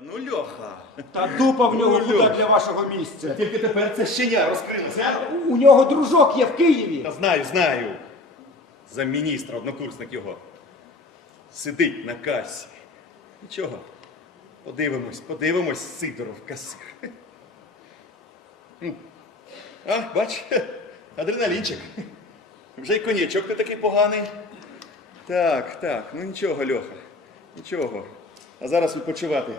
Ну, Льоха. Та дупа в нього Ну, Льош. для вашого місця. Тільки тепер це щеня розкрилося. У нього дружок є в Києві. Та знаю, знаю. Замміністра, однокурсник його. Сидить на касі. Нічого. Подивимось, подивимось, Сидоров касир. М. А, бач, адреналінчик. Вже й конячок не такий поганий. Так, так, ну нічого, Льоха. Нічого. А зараз відпочивати.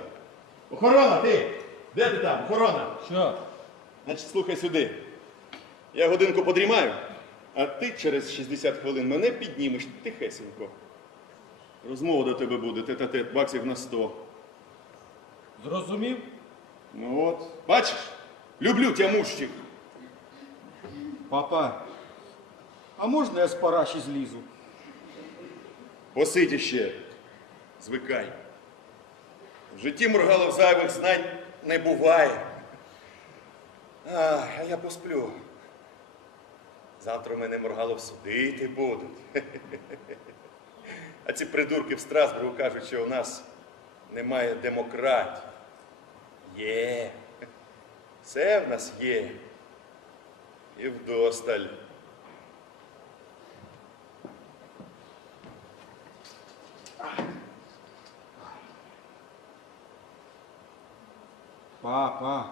Охорона, ти! Де ти там? Охорона! Що? Значить, слухай сюди. Я годинку подрімаю, а ти через 60 хвилин мене піднімеш тихесенько. Розмова до тебе буде, тет-а-тет, баксів на 100. Зрозумів? Ну от, бачиш, люблю тямущих. Папа, а можна я з параші злізу? Посидь ще, звикай. В житті моргалов зайвих знань не буває. А, я посплю. Завтра мене моргалов судити будуть. А ці придурки в Страсбургу кажуть, що у нас немає демократії. Є. Все в нас є. І вдосталь. Папа,